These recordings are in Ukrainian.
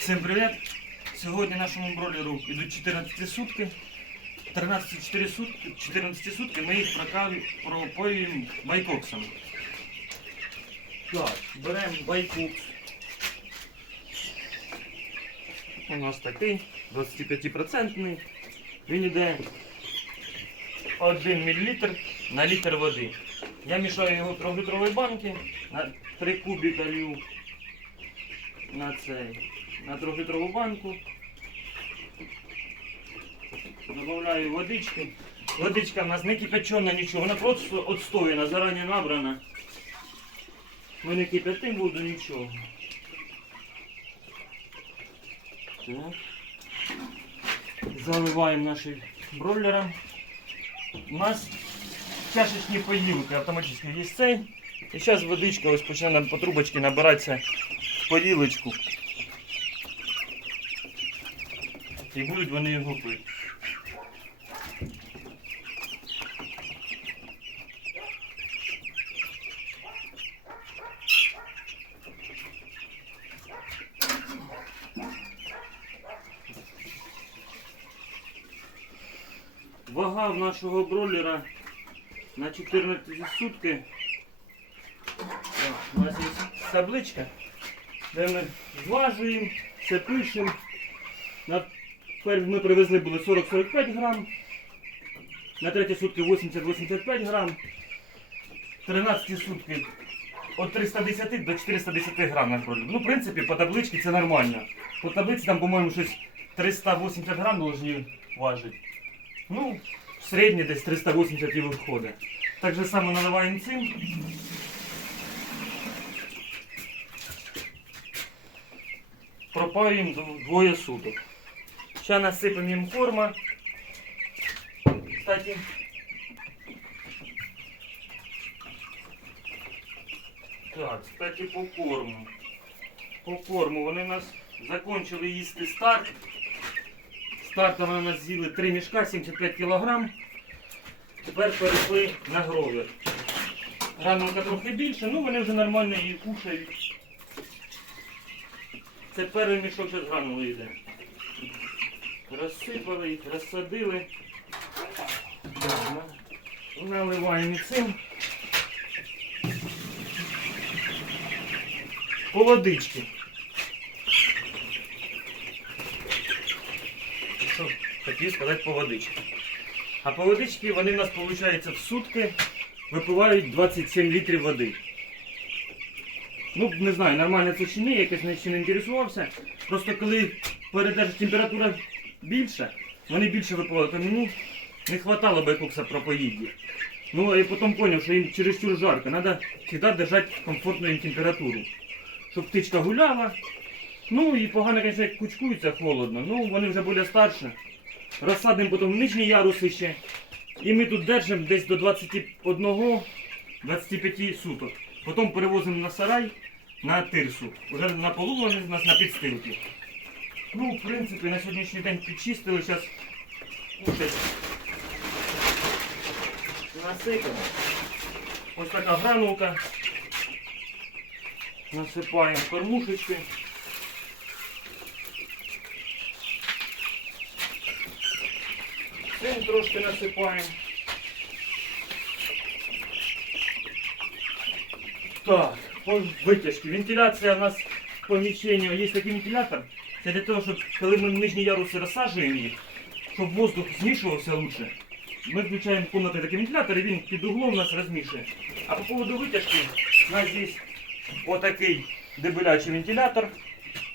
Всім привіт! Сьогодні нашому бролеру йдуть 14 сутки. 13 4 сутки, 14 сутки ми їх пропоюємо байкоксом. Так, беремо байкокс. У нас такий 25%. Він йде 1 мл на літр води. Я мішаю його в 3-літровій банки на 3 кубіка лью на цей на 3-літрову банку. Добавляю водички. Водичка в нас не кипячена нічого, вона просто отстояна, зарані набрана. Ми не кипятим воду нічого. Так. Заливаємо наші бройлера. У нас чашечні поїлки автоматично є цей. І зараз водичка ось почне по трубочці набиратися в поїлочку. І будуть вони його пити. Вага в нашого бройлера на 14 сутки. У нас є табличка, де ми зважуємо, все пишемо. Ми привезли були 40-45 грам. На треті сутки 80-85 грам. 13 сутки від 310 до 410 грам на кролі. Ну, в принципі, по табличці це нормально. По таблиці там, по-моєму, щось 380 грам должні важити. Ну, в середньо десь 380 і виходить. Так же само наливаємо цим. Пропаюємо дв- двоє суток. Зараз насипемо їм корма. Кстати, так, кстати, по корму. По корму вони у нас закончили їсти старт. Стартом вони у нас з'їли 3 мішка, 75 кг. Тепер перейшли на гровер. Гранулка трохи більше, ну вони вже нормально її кушають. Це перший мішок ще з гранули йде. Розсипали їх, розсадили. Наливаємо цим. По водички. Що хотів сказати по водички. А по водички вони в нас, виходить, в сутки випивають 27 літрів води. Ну, не знаю, нормально це чи ні, якось не- інтересувався. Просто коли передержить температура більша, вони більше випивають, а мені не вистачало байкокса пропоїдді. Ну, і потім зрозумів, що їм чересчур жарко. Треба завжди держати комфортну температуру. Щоб птичка гуляла. Ну і погано, звісно, як кучкуються холодно. Ну, вони вже більш старші. Розсадимо потім нижні яруси ще. І ми тут держимо десь до 21-25 суток. Потім перевозимо на сарай на тирсу. Уже на полу вони нас на підстилки. Ну, в принципі, на сьогоднішній день підчистили, зараз кушать. Насипемо. Ось така гранулка. Насипаємо кормушечки. Цим трошки насипаємо. Так, по витяжки. Вентиляція у нас в поміщенні. Є такий вентилятор. Це для того, щоб коли ми нижні яруси розсаджуємо їх, щоб воздух змішувався лучше. Ми включаємо в кімнаті такий вентилятор і він під углом нас розмішує. А по поводу витяжки, у нас здесь отакий дебелячий вентилятор.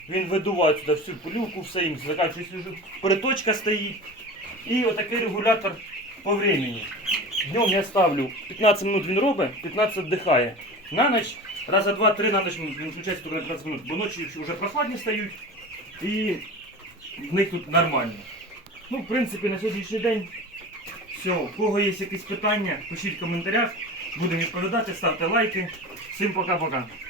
Він видуває сюди всю пилюку, все їм закачує свіжу. Приточка стоїть. І отакий регулятор по времени. Днем я ставлю 15 минут він робить, 15 вдихає. На ніч, раза два-три на ніч він включається тільки на 15 минут, бо ночі вже прохладні стають і в них тут нормально. Ну, в принципі, на сьогоднішній день все. У кого є якісь питання, пишіть в коментарях. Будемо відповідати, ставте лайки. Всім пока-пока.